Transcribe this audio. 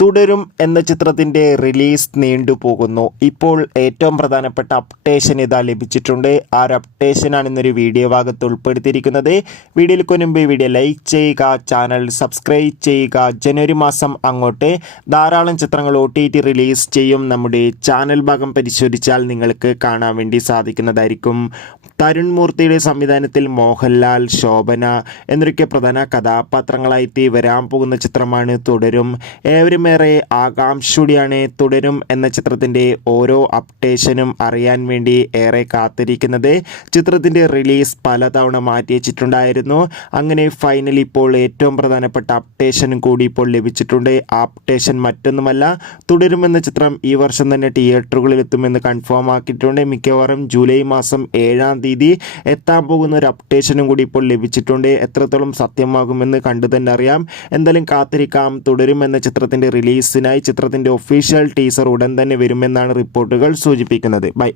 തുടരും എന്ന ചിത്രത്തിൻ്റെ റിലീസ് നീണ്ടുപോകുന്നു. ഇപ്പോൾ ഏറ്റവും പ്രധാനപ്പെട്ട അപ്ഡേഷൻ ഇതാ ലഭിച്ചിട്ടുണ്ട്. ആ ഒരു അപ്ഡേഷനാണ് ഇന്നൊരു വീഡിയോ ഭാഗത്ത് ഉൾപ്പെടുത്തിയിരിക്കുന്നത്. വീഡിയോയിൽ മുൻപ് വീഡിയോ ലൈക്ക് ചെയ്യുക, ചാനൽ സബ്സ്ക്രൈബ് ചെയ്യുക. ജനുവരി മാസം അങ്ങോട്ട് ധാരാളം ചിത്രങ്ങൾ OTT റിലീസ് ചെയ്യും. നമ്മുടെ ചാനൽ ഭാഗം പരിശോധിച്ചാൽ നിങ്ങൾക്ക് കാണാൻ വേണ്ടി സാധിക്കുന്നതായിരിക്കും. തരുൺ മൂർത്തിയുടെ സംവിധാനത്തിൽ മോഹൻലാൽ, ശോഭന എന്നൊക്കെ പ്രധാന കഥാപാത്രങ്ങളായിട്ട് വരാൻ പോകുന്ന ചിത്രമാണ് തുടരും. ഏറെ ആകാംക്ഷയോടെയാണ് തുടരും എന്ന ചിത്രത്തിൻ്റെ ഓരോ അപ്ഡേഷനും അറിയാൻ വേണ്ടി ഏറെ കാത്തിരിക്കുന്നത്. ചിത്രത്തിൻ്റെ റിലീസ് പലതവണ മാറ്റി വെച്ചിട്ടുണ്ടായിരുന്നു. അങ്ങനെ ഫൈനലി ഇപ്പോൾ ഏറ്റവും പ്രധാനപ്പെട്ട അപ്ഡേഷനും കൂടി ഇപ്പോൾ ലഭിച്ചിട്ടുണ്ട്. ആ അപ്ഡേഷൻ മറ്റൊന്നുമല്ല, തുടരും എന്ന ചിത്രം ഈ വർഷം തന്നെ തിയേറ്ററുകളിൽ എത്തുമെന്ന് കൺഫേം ആക്കിയിട്ടുണ്ട്. മിക്കവാറും ജൂലൈ മാസം 7-ാം തീയതി എത്താൻ പോകുന്ന ഒരു അപ്ഡേഷനും കൂടി ഇപ്പോൾ ലഭിച്ചിട്ടുണ്ട്. എത്രത്തോളം സത്യമാകുമെന്ന് കണ്ടു തന്നെ അറിയാം. എന്തായാലും കാത്തിരിക്കാം. തുടരും എന്ന ചിത്രത്തിൻ്റെ റിലീസിനായി ചിത്രത്തിൻ്റെ ഒഫീഷ്യൽ ടീസർ ഉടൻ തന്നെ വരുമെന്നാണ് റിപ്പോർട്ടുകൾ സൂചിപ്പിക്കുന്നത്. ബൈ.